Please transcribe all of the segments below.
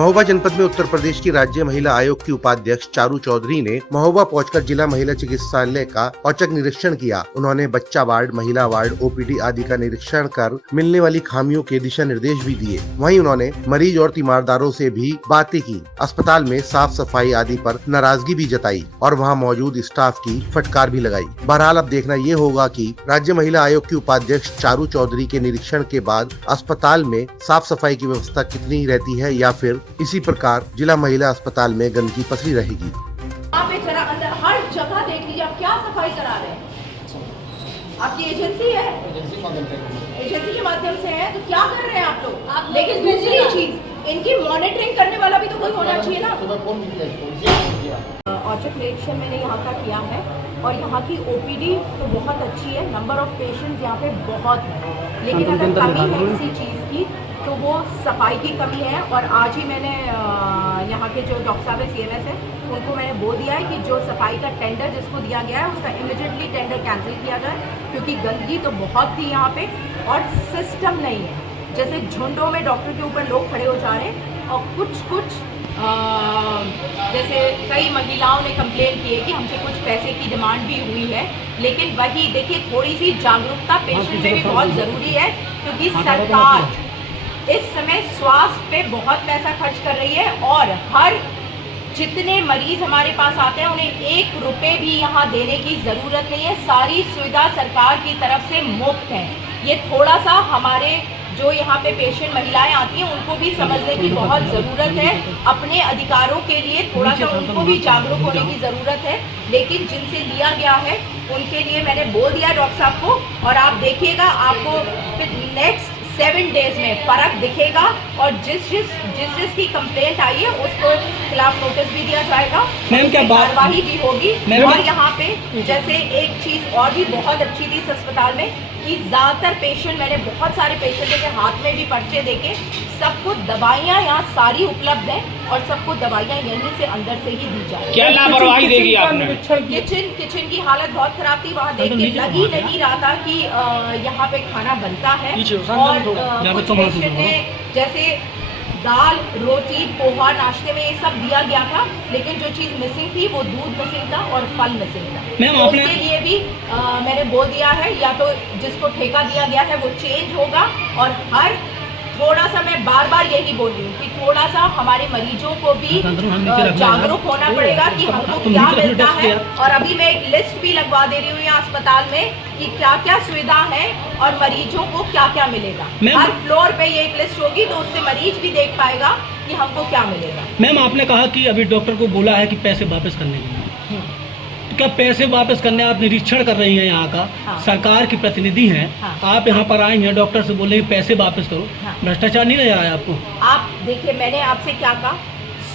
महोबा जनपद में उत्तर प्रदेश की राज्य महिला आयोग की उपाध्यक्ष चारू चौधरी ने महोबा पहुंचकर जिला महिला चिकित्सालय का औचक निरीक्षण किया। उन्होंने बच्चा वार्ड, महिला वार्ड, ओपीडी आदि का निरीक्षण कर मिलने वाली खामियों के दिशा निर्देश भी दिए। वहीं उन्होंने मरीज और तीमारदारों से भी बातें की। अस्पताल में साफ सफाई आदि पर नाराजगी भी जताई और वहां मौजूद स्टाफ की फटकार भी लगाई। बहरहाल अब देखना ये होगा कि राज्य महिला आयोग की उपाध्यक्ष चारू चौधरी के निरीक्षण के बाद अस्पताल में साफ सफाई की व्यवस्था कितनी रहती है या फिर इसी प्रकार जिला महिला अस्पताल में गंदगी पसरी रहेगी। आप एक जरा अंदर हर जगह देख लीजिए, आप क्या सफाई करा रहे हैं। आपकी एजेंसी है, एजेंसी के माध्यम से है, तो क्या कर रहे हैं आप लोग। लेकिन दूसरी चीज, इनकी मॉनिटरिंग करने वाला भी तो कोई होना चाहिए ना। औचक निरीक्षण मैंने यहाँ का किया है और यहाँ की ओपीडी तो बहुत अच्छी है। नंबर ऑफ पेशेंट्स यहाँ पे बहुत है, लेकिन अगर कमी है किसी चीज़ की तो वो सफाई की कमी है। और आज ही मैंने यहाँ के जो डॉक्टर साहब है, CMS है, उनको मैंने बोल दिया है कि जो सफाई का टेंडर जिसको दिया गया है उसका इमीडिएटली टेंडर कैंसिल किया जाए, क्योंकि गंदगी तो बहुत थी यहाँ पे और सिस्टम नहीं है। जैसे झुंडों में डॉक्टर के ऊपर लोग खड़े हो जा रहे हैं और कुछ जैसे कई महिलाओं ने कंप्लेन की है कि हमसे कुछ पैसे की डिमांड भी हुई है। लेकिन वही देखिए, थोड़ी सी जागरूकता पेशेंट में भी बहुत ज़रूरी है, क्योंकि सरकार इस समय स्वास्थ्य पे बहुत पैसा खर्च कर रही है और हर जितने मरीज हमारे पास आते हैं उन्हें 1 रुपये भी यहाँ देने की ज़रूरत नहीं है। सारी सुविधा सरकार की तरफ से मुफ्त है। ये थोड़ा सा हमारे जो यहाँ पे पेशेंट महिलाएं आती हैं उनको भी समझने की बहुत ज़रूरत है। अपने अधिकारों के लिए थोड़ा सा उनको भी जागरूक होने की ज़रूरत है। लेकिन जिनसे लिया गया है उनके लिए मैंने बोल दिया डॉक्टर साहब को, और आप देखिएगा आपको नेक्स्ट 7 डेज में फर्क दिखेगा और जिस की कंप्लेंट आई है उसको खिलाफ नोटिस भी दिया जाएगा, कार्रवाई भी होगी। और यहाँ पे जैसे एक चीज और भी बहुत अच्छी थी इस अस्पताल में कि ज्यादातर पेशेंट, मैंने बहुत सारे पेशेंटों के हाथ में भी पर्चे देखे, सबको दवाइयाँ यहाँ सारी उपलब्ध है और सबको दवाइयाँ यहीं से अंदर से ही दी जाए। क्या लापरवाही देगी आपने? किचन की हालत बहुत खराब थी, वहाँ देख के लग ही नहीं रहा था कि यहाँ पे खाना बनता है। और कुछ पेशेंट ने जैसे दाल, रोटी, पोहा नाश्ते में ये सब दिया गया था, लेकिन जो चीज़ मिसिंग थी वो दूध मिसिंग था और फल मिसिंग था। तो उसके लिए भी मैंने बोल दिया है, या तो जिसको ठेका दिया गया है वो चेंज होगा। और हर थोड़ा सा मैं बार यही बोल रही हूँ कि थोड़ा सा हमारे मरीजों को भी जागरूक होना पड़ेगा कि हमको क्या मिलता है। और अभी मैं एक लिस्ट भी लगवा दे रही हूँ यहाँ अस्पताल में कि क्या क्या सुविधा है और मरीजों को क्या क्या मिलेगा। हर फ्लोर पे ये एक लिस्ट होगी तो उससे मरीज भी देख पाएगा कि हमको क्या मिलेगा। मैम, आपने कहा कि अभी डॉक्टर को बोला है कि पैसे वापस करने के लिए, तो क्या पैसे वापस करने आप निरीक्षण कर रही हैं यहाँ का? हाँ। सरकार की प्रतिनिधि हैं, हाँ। आप यहाँ पर आई हैं, डॉक्टर से बोले पैसे वापस करो, हाँ। भ्रष्टाचार नहीं नजर आया आपको? आप देखिए, मैंने आपसे क्या कहा,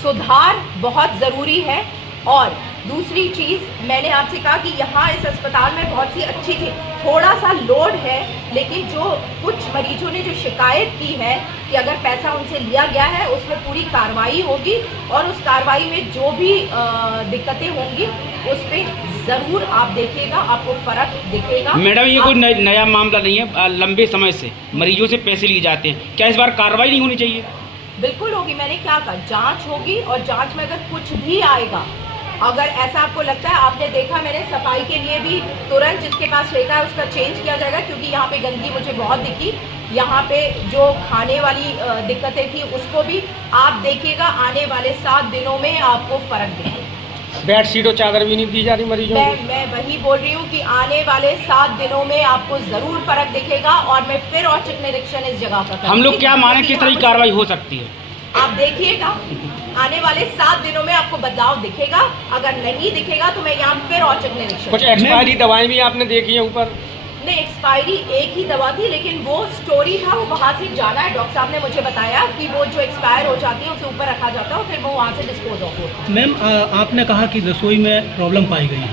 सुधार बहुत जरूरी है। और दूसरी चीज मैंने आपसे कहा कि यहाँ इस अस्पताल में बहुत सी अच्छी थी, थोड़ा सा लोड है, लेकिन जो कुछ मरीजों ने जो शिकायत की है कि अगर पैसा उनसे लिया गया है उसमें पूरी कार्रवाई होगी और उस कार्रवाई में जो भी दिक्कतें होंगी उस पर जरूर आप देखिएगा, आपको फर्क दिखेगा। मैडम, ये कोई नया मामला नहीं है, लंबे समय से मरीजों से पैसे लिए जाते हैं, क्या इस बार कार्रवाई नहीं होनी चाहिए? बिल्कुल होगी। मैंने क्या कहा, जांच होगी और जांच में अगर कुछ भी आएगा, अगर ऐसा आपको लगता है, आपने देखा मैंने सफाई के लिए भी तुरंत जिसके पास ठेका है उसका चेंज किया जाएगा, क्योंकि यहाँ पे गंदगी मुझे बहुत दिखी। यहाँ पे जो खाने वाली दिक्कतें थी उसको भी आप देखिएगा, आने वाले 7 दिनों में आपको फर्क दिखेगा। बेडशीट और चादर भी नहीं दी जा रही मरीजों को। मैं वही बोल रही हूँ कि आने वाले 7 दिनों में आपको जरूर फर्क दिखेगा और मैं फिर औचक निरीक्षण इस जगह का हम लोग क्या माने, किस तरह की कार्रवाई हो सकती है? आप देखिएगा, आने वाले 7 दिनों में आपको बदलाव दिखेगा। अगर नहीं दिखेगा तो मैं यहाँ फिर औचक निरीक्षण। कुछ एक्सपायरी दवाएं भी आपने देखी है ऊपर? नहीं, एक्सपायरी एक ही दवा थी, लेकिन वो स्टोरी था, वो वहाँ से जाना है। डॉक्टर साहब ने मुझे बताया कि वो जो एक्सपायर हो जाती है उसे ऊपर रखा जाता है और फिर वो वहाँ से डिस्पोज ऑफ होता है। मैम, आपने कहा कि रसोई में प्रॉब्लम पाई गई है।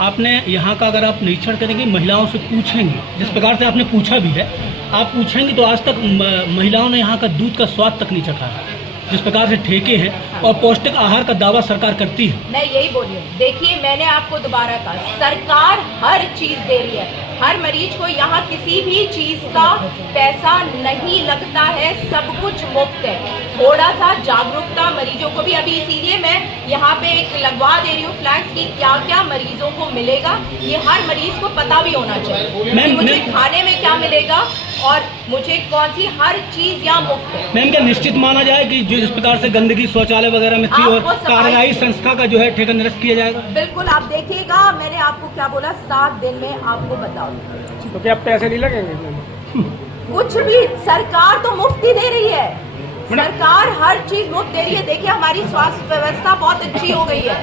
आपने यहाँ का अगर आप निरीक्षण करेंगे, महिलाओं से पूछेंगे, जिस प्रकार से आपने पूछा भी है, आप पूछेंगे तो आज तक महिलाओं ने यहाँ का दूध का स्वाद तक नहीं चखा है। जिस प्रकार से ठेके हैं और पौष्टिक आहार का दावा सरकार करती है। मैं यही बोली हूँ, देखिए मैंने आपको दोबारा कहा, सरकार हर चीज दे रही है, हर मरीज को यहाँ किसी भी चीज का पैसा नहीं लगता है, सब कुछ मुफ्त है। थोड़ा सा जागरूकता मरीजों को भी, अभी इसीलिए मैं यहाँ पे एक लगवा दे रही हूँ फ्लैक्स की क्या क्या मरीजों को मिलेगा, ये हर मरीज को पता भी होना चाहिए कि मुझे खाने में क्या मिलेगा और मुझे कौन सी हर चीज यहाँ मुफ्त है। मैम क्या निश्चित माना जाए कि जो जिस प्रकार से गंदगी शौचालय वगैरह में थी और आपको सफाई- कार्यदायी संस्था का जो है ठेका निरस्त किया जाएगा? बिल्कुल, आप देखिएगा, मैंने आपको क्या बोला, 7 दिन में आपको बताओ। तो क्या पैसे नहीं लगेंगे? कुछ भी, सरकार तो मुफ्त ही दे रही है, सरकार हर चीज मुफ्त दे रही है। देखिए हमारी स्वास्थ्य व्यवस्था बहुत अच्छी हो गई है।